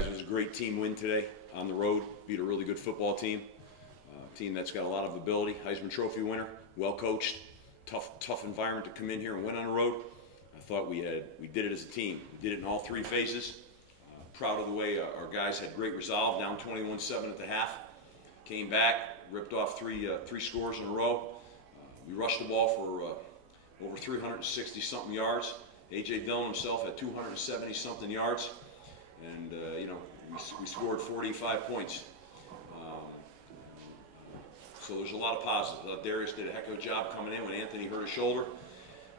guys. It was a great team win today on the road. Beat a really good football team. A team that's got a lot of ability. Heisman Trophy winner. Well coached. Tough environment to come in here and win on the road. I thought we did it as a team. We did it in all three phases. Proud of the way our guys had great resolve. Down 21-7 at the half. Came back, ripped off three scores in a row. We rushed the ball for over 360-something yards. A.J. Dillon himself had 270-something yards. And, we scored 45 points. So there's a lot of positives. Darius did a heck of a job coming in when Anthony hurt his shoulder.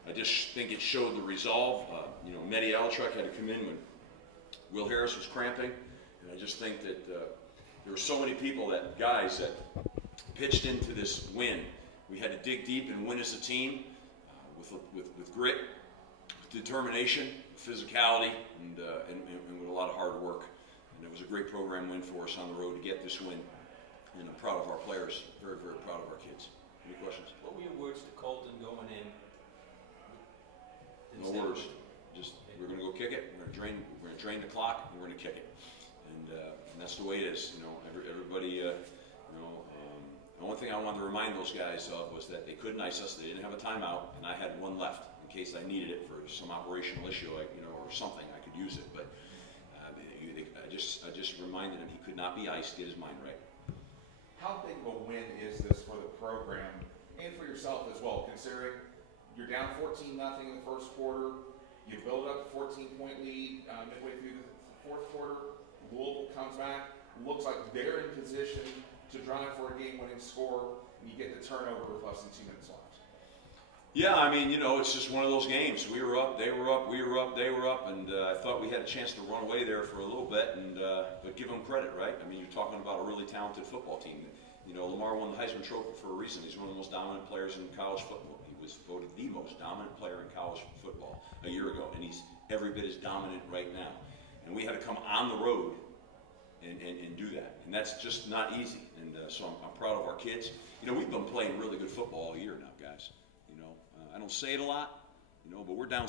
I just think it showed the resolve. Mehdi Altrek had to come in when Will Harris was cramping. And I just think that there were so many guys that pitched into this win. We had to dig deep and win as a team with grit, with determination, physicality, and with a lot of hard work. And it was a great program win for us on the road to get this win. And I'm proud of our players, very, very proud of our kids. Any questions? What were your words to Colton going in? No words. Just, we're going to go kick it. We're going to drain the clock, and we're going to kick it. And that's the way it is. Everybody. The only thing I wanted to remind those guys of was that they couldn't ice us. They didn't have a timeout, and I had one left in case I needed it for some operational issue, or something. I could use it, but I just reminded him he could not be iced. Get his mind right. How big of a win is this for the program and for yourself as well, considering you're down 14-0 in the first quarter, you build up a 14-point lead midway through the fourth quarter, Louisville comes back, looks like they're in position to drive for a game-winning score, and you get the turnover with less than 2 minutes left. Yeah, it's just one of those games. We were up, they were up, we were up, they were up, and I thought we had a chance to run away there for a little bit, but give them credit, right? You're talking about a really talented football team. Lamar won the Heisman Trophy for a reason. He's one of the most dominant players in college football. He was voted the most dominant player in college football a year ago, and he's every bit as dominant right now. And we had to come on the road and do that, and that's just not easy. And so I'm proud of our kids. We've been playing really good football all year now, guys. I don't say it a lot, but we're down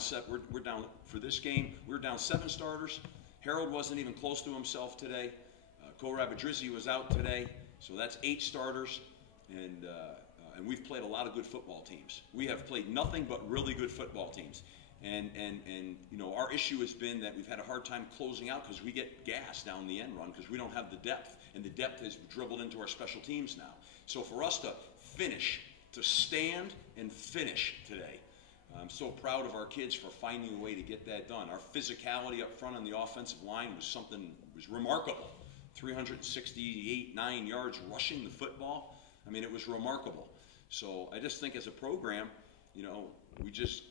for this game. We're down 7 starters. Harold wasn't even close to himself today. Korab Addazio was out today, so that's 8 starters. And we've played a lot of good football teams. We have played nothing but really good football teams. And our issue has been that we've had a hard time closing out because we get gas down the end run because we don't have the depth. And the depth has dribbled into our special teams now. So for us to finish, to stand and finish today, I'm so proud of our kids for finding a way to get that done. Our physicality up front on the offensive line was remarkable. 368-9 yards rushing the football. It was remarkable. So I just think as a program, we just,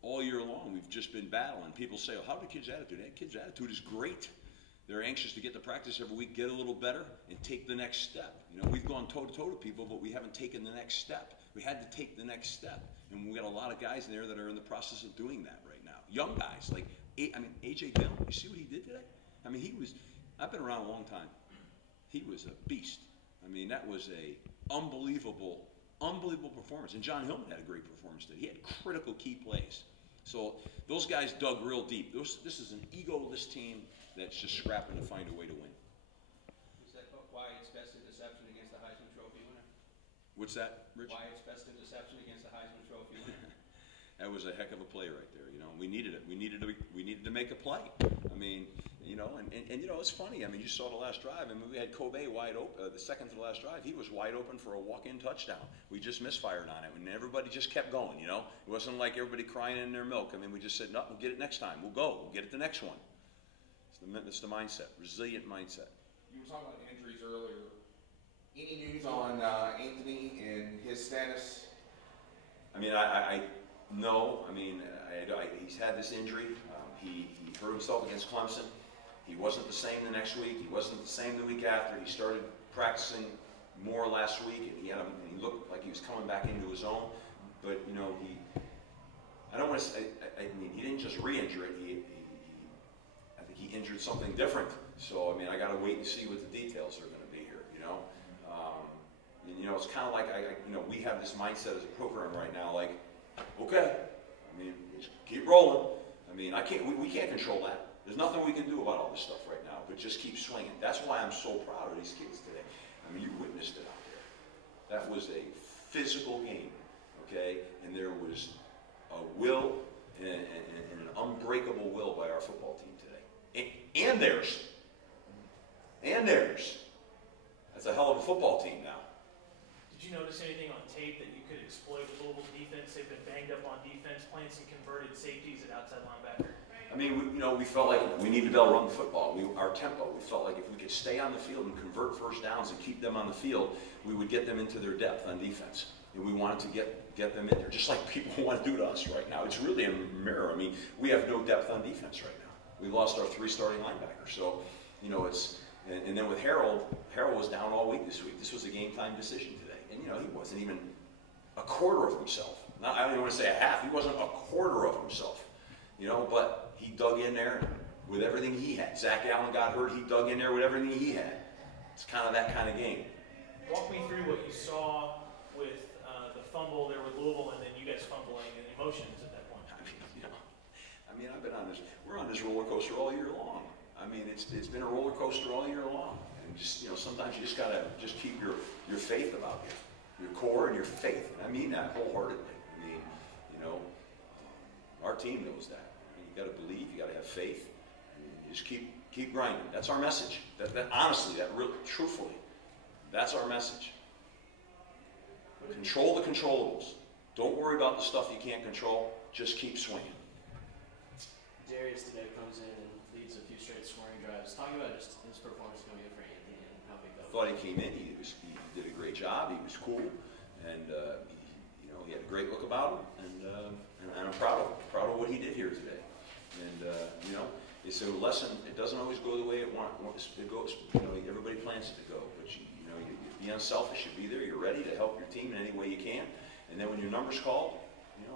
all year long, we've just been battling. People say, oh, how's the kids' attitude? That kids' attitude is great. They're anxious to get to practice every week, get a little better, and take the next step. We've gone toe-to-toe with people, but we haven't taken the next step. We had to take the next step. And we got a lot of guys in there that are in the process of doing that right now. Young guys, like, A.J. Dillon, you see what he did today? I've been around a long time. He was a beast. That was a unbelievable performance. And John Hillman had a great performance today. He had critical key plays. So those guys dug real deep. This is an egoless team that's just scrapping to find a way to win. Is that why it's best interception against the Heisman Trophy winner? What's that, Rich? Why it's best interception against the Heisman Trophy winner? That was a heck of a play right there. We needed it. We needed to make a play. It's funny. You saw the last drive. We had Kobe wide open. The second to the last drive, he was wide open for a walk-in touchdown. We just misfired on it, and everybody just kept going. It wasn't like everybody crying in their milk. We just said, no, we'll get it next time. We'll go. We'll get it the next one. It's the mindset, resilient mindset. You were talking about injuries earlier. Any news on Anthony and his status? No. He's had this injury. He hurt himself against Clemson. He wasn't the same the next week. He wasn't the same the week after. He started practicing more last week, and he looked like he was coming back into his own. But I don't want to say. He didn't just re-injure it. I think he injured something different. So I got to wait and see what the details are going to be here. It's kind of like we have this mindset as a program right now. Like, okay, just keep rolling. We can't control that. There's nothing we can do about all this stuff right now, but just keep swinging. That's why I'm so proud of these kids today. I mean, you witnessed it out there. That was a physical game, okay? And there was a will and an unbreakable will by our football team today. And theirs. And theirs. That's a hell of a football team now. Did you notice anything on tape that you could exploit with Louisville's defense? They've been banged up on defense, playing some converted safeties at outside linebacker. I mean, we felt like we needed to be able to run the football. Our tempo. We felt like if we could stay on the field and convert first downs and keep them on the field, we would get them into their depth on defense. And we wanted to get them in there, just like people want to do to us right now. It's really a mirror. I mean, we have no depth on defense right now. We lost our 3 starting linebackers. So, it's and then with Harold was down all week this week. This was a game time decision today, and he wasn't even a quarter of himself. I don't even want to say a half. He wasn't a quarter of himself. But he dug in there with everything he had. Zach Allen got hurt. He dug in there with everything he had. It's kind of that kind of game. Walk me through what you saw with the fumble there with Louisville, and then you guys fumbling and emotions at that point. I've been on this. We're on this roller coaster all year long. I mean, it's been a roller coaster all year long. And just sometimes you just gotta keep your faith about you, your core and your faith. And I mean that wholeheartedly. I mean, our team knows that. You got to believe, you got to have faith, and you just keep grinding. That's our message. Honestly, truthfully, that's our message. Control the controllables. Don't worry about the stuff you can't control. Just keep swinging. Darius today comes in and leads a few straight scoring drives. Talk about just his performance coming in for Anthony and how big that was. I thought he came in. He did a great job. He was cool, and he had a great look about him, and I'm proud of what he did here today. And it's a lesson. It doesn't always go the way it goes. Everybody plans it to go, but you be unselfish. You be there. You're ready to help your team in any way you can. And then when your number's called,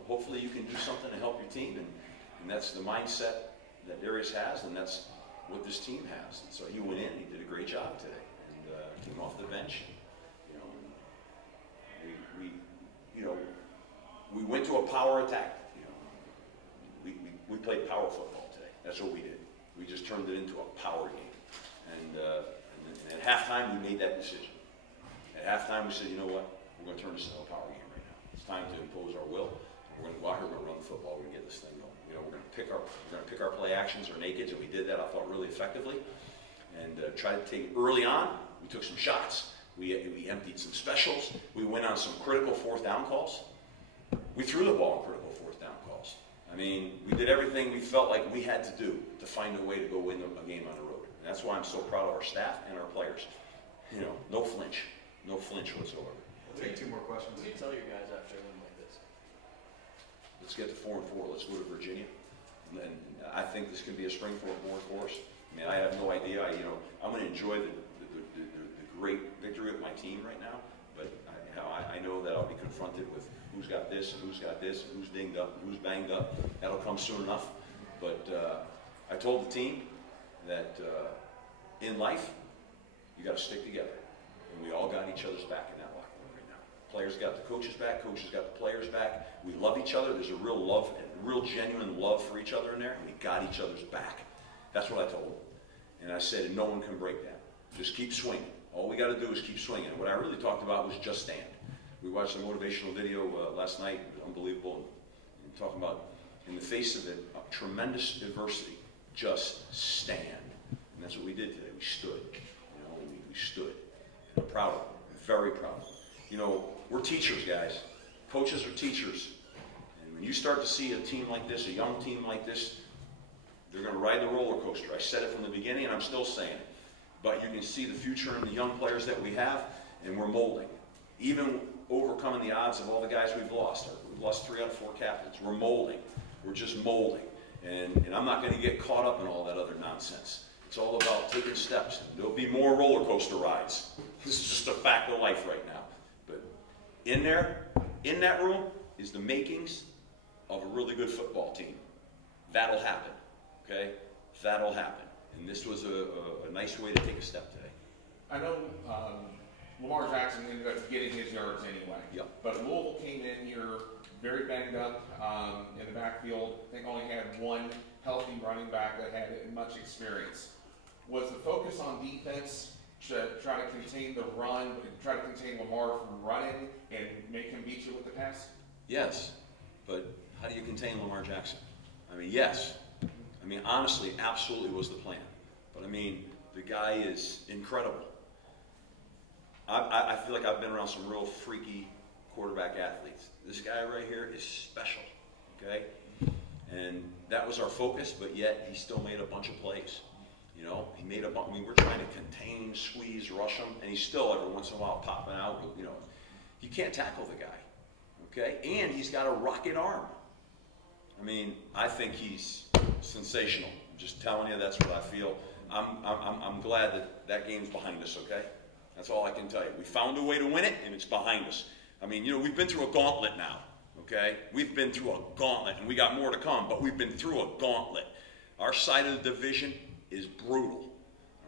hopefully you can do something to help your team. And that's the mindset that Darius has, and that's what this team has. And so he went in. He did a great job today, and came off the bench. We went to a power attack. We played power football today. That's what we did. We just turned it into a power game. And at halftime, we made that decision. At halftime, we said, you know what? We're going to turn this into a power game right now. It's time to impose our will. We're going to go out here. We're going to run the football. We're going to get this thing going. We're going to pick our play actions or nakeds, and we did that, I thought, really effectively. And tried to take early on. We took some shots. We emptied some specials. We went on some critical 4th down calls. We threw the ball in critical 4th down calls. I mean, we did everything we felt like we had to do to find a way to go win a game on the road. And that's why I'm so proud of our staff and our players. No flinch whatsoever. We'll take 2 more questions. What do you tell your guys after a win like this? Let's get to 4-4. Let's go to Virginia. And I think this can be a springboard for us. I mean, I have no idea. I'm going to enjoy the great victory of my team right now. But I know that I'll be confronted with who's got this and who's got this and who's dinged up and who's banged up. That'll come soon enough. But I told the team that in life, you got to stick together. And we all got each other's back in that locker room right now. Players got the coaches back. Coaches got the players back. We love each other. There's a real love and real genuine love for each other in there. And we got each other's back. That's what I told them. And I said, no one can break that. Just keep swinging. All we got to do is keep swinging. And what I really talked about was just stand. We watched a motivational video last night. It was unbelievable. And talking about, in the face of it, tremendous adversity, just stand. And that's what we did today. We stood. We stood. And I'm proud of it. I'm very proud of it. We're teachers, guys. Coaches are teachers. And when you start to see a team like this, a young team like this, they're going to ride the roller coaster. I said it from the beginning, and I'm still saying it. But you can see the future in the young players that we have, and we're molding. Even overcoming the odds of all the guys we've lost. We've lost 3 out of 4 captains. We're molding. We're just molding. And I'm not going to get caught up in all that other nonsense. It's all about taking steps. There'll be more roller coaster rides. This is just a fact of life right now. But in that room, is the makings of a really good football team. That'll happen. Okay? That'll happen. And this was a nice way to take a step today. I know Lamar Jackson ended up getting his yards anyway. Yep. But Louisville came in here very banged up in the backfield. I think only had one healthy running back that had much experience. Was the focus on defense to try to contain the run, try to contain Lamar from running and make him beat you with the pass? Yes, but how do you contain Lamar Jackson? I mean, yes. I mean, honestly, absolutely was the plan. But I mean, the guy is incredible. I feel like I've been around some real freaky quarterback athletes. This guy right here is special, okay? And that was our focus, but yet he still made a bunch of plays. You know, he made a bunch. I mean, we're trying to contain, squeeze, rush him, and he's still every once in a while popping out. You know, you can't tackle the guy, okay? And he's got a rocket arm. I mean, I think he's sensational. I'm just telling you, that's what I feel. I'm glad that that game's behind us, okay? That's all I can tell you. We found a way to win it, and it's behind us. I mean, you know, we've been through a gauntlet now, okay? We've been through a gauntlet, and we got more to come, but we've been through a gauntlet. Our side of the division is brutal,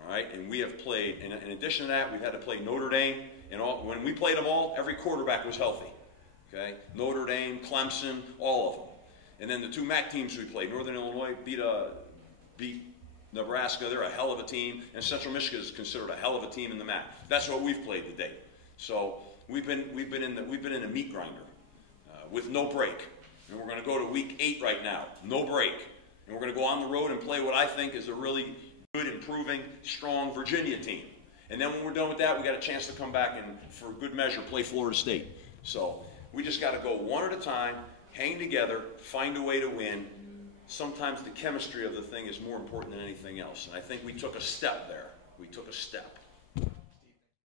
all right? And we have played, in addition to that, we've had to play Notre Dame, and when we played them all, every quarterback was healthy, okay? Notre Dame, Clemson, all of them. And then the two MAC teams we played, Northern Illinois beat Nebraska. They're a hell of a team, and Central Michigan is considered a hell of a team in the MAC. That's what we've played today. So we've been in a meat grinder with no break, and we're going to go to week 8 right now, no break, and we're going to go on the road and play what I think is a really good, improving, strong Virginia team. And then when we're done with that, we got a chance to come back and, for good measure, play Florida State. So we just got to go one at a time, hang together, find a way to win. Sometimes the chemistry of the thing is more important than anything else. And I think we took a step there. We took a step.